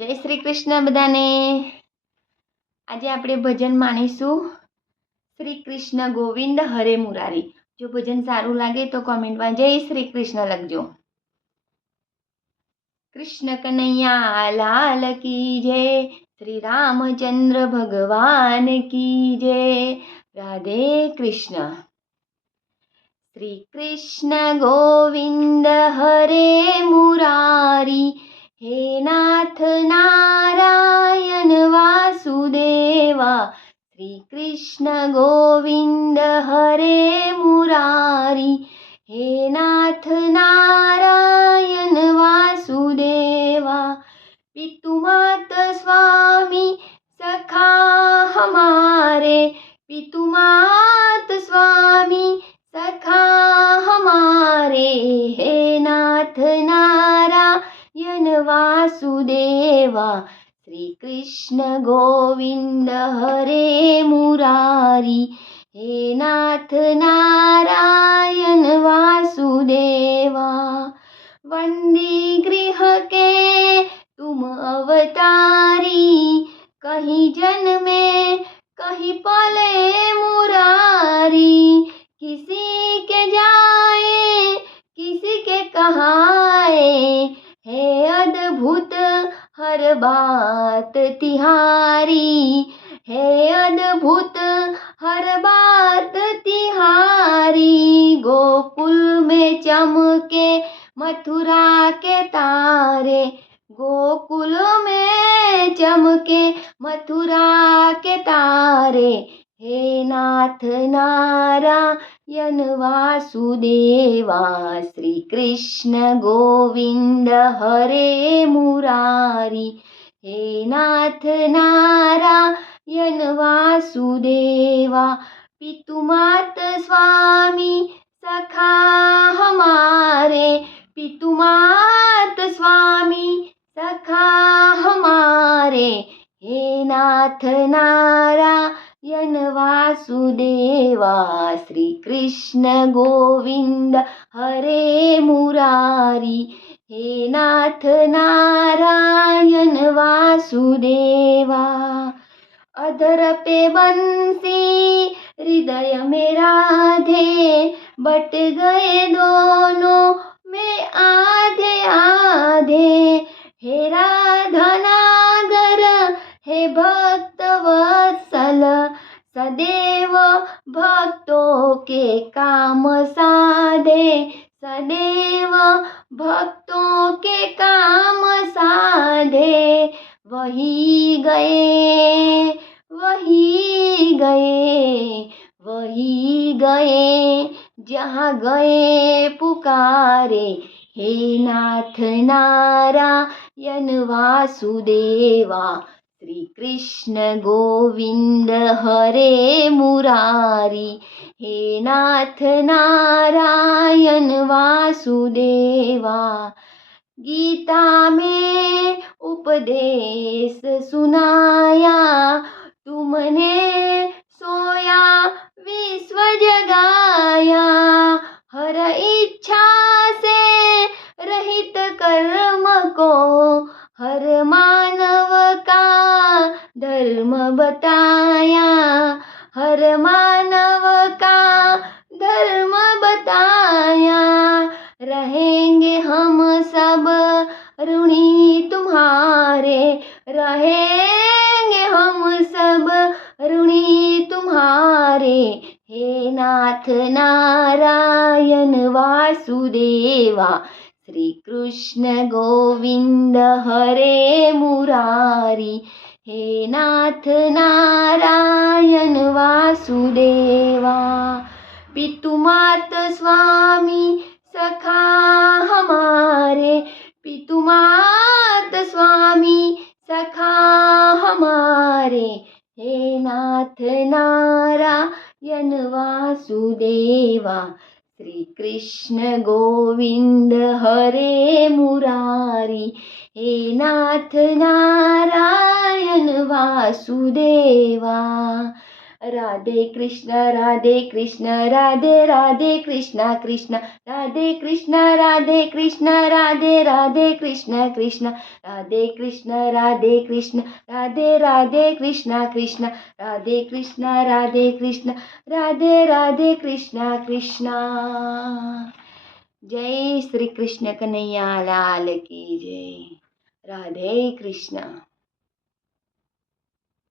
જય શ્રી કૃષ્ણ બધાને. આજે આપણે ભજન માણીશું શ્રી કૃષ્ણ ગોવિંદ હરે મુરારી. જો ભજન સારું લાગે તો કોમેન્ટમાં જય શ્રી કૃષ્ણ લખજો. કૃષ્ણ કનૈયા, લાલ કી જય. શ્રી રામચંદ્ર ભગવાન કી જય. રાધે કૃષ્ણ. શ્રી કૃષ્ણ ગોવિંદ હરે મુરારી. कृष्ण गोविंद हरे मुरारी, हे नाथ नारायण वासुदेवा, पितुमात स्वामी सखा हमारे, पितुमात स्वामी सखा हमारे, हे नाथ नारायण वासुदेवा श्री कृष्ण गोविंद हरे मुरारी, हे नाथ नारायण वासुदेवा वंदी गृह के तुम अवतारी, कहीं जन्मे, कहीं पले मुरारी किसी के जाए किसी के कहाए, हे अद्भुत बात तिहारी है अद्भुत, हर बात तिहारी। गोकुल में चमके मथुरा के तारे, गोकुल में चमके मथुरा के तारे। हे नाथ यन् वासुदेवा श्रीकृष्णगोविन्द हरे मरारी हे नाथ नारायण वासुदेवा पितुमात स्वामी नारायण वासुदेवा श्री कृष्ण गोविंद हरे मुरारी, हे नाथ नारायण वासुदेवा। अधर पे बंसी, हृदय में राधे, बट गए दोनों में आधे आधे। हे वत्सल सदैव भक्तों के काम साधे। सदैव भक्तों के काम साधे। वही गए वही गए वही गए। जहाँ गए पुकारे, हे नाथ नारायण वासुदेवा श्री कृष्ण गोविंद हरे मुरारी, हे नाथ नारायण वासुदेवा, गीता में उपदेश सुनाया, तुमने सोया विश्व जगाया, हर इच्छा बताया, हर मानव का धर्म बताया। रहेंगे हम सब ऋणी तुम्हारे, रहेंगे हम सब ऋणी तुम्हारे। हे नाथ नारायण वासुदेवा, श्री कृष्ण गोविंद हरे मुरारी। हे नाथ नारायण वासुदेवा पितु मात स्वामी सखा हमारे। पितु मात स्वामी सखा हमारे। हे नाथ नारायण वासुदेवा श्री कृष्ण गोविंद हरे मुरारी। हे नाथ नारायण वासुदेवा राधे कृष्ण राधे कृष्ण राधे राधे कृष्ण कृष्ण राधे कृष्ण राधे कृष्ण राधे राधे कृष्ण कृष्ण राधे कृष्ण राधे कृष्ण राधे राधे कृष्ण कृष्ण राधे कृष्ण राधे कृष्ण राधे राधे कृष्ण कृष्ण जय श्री कृष्ण कन्हैया लाल की जय राधे कृष्ण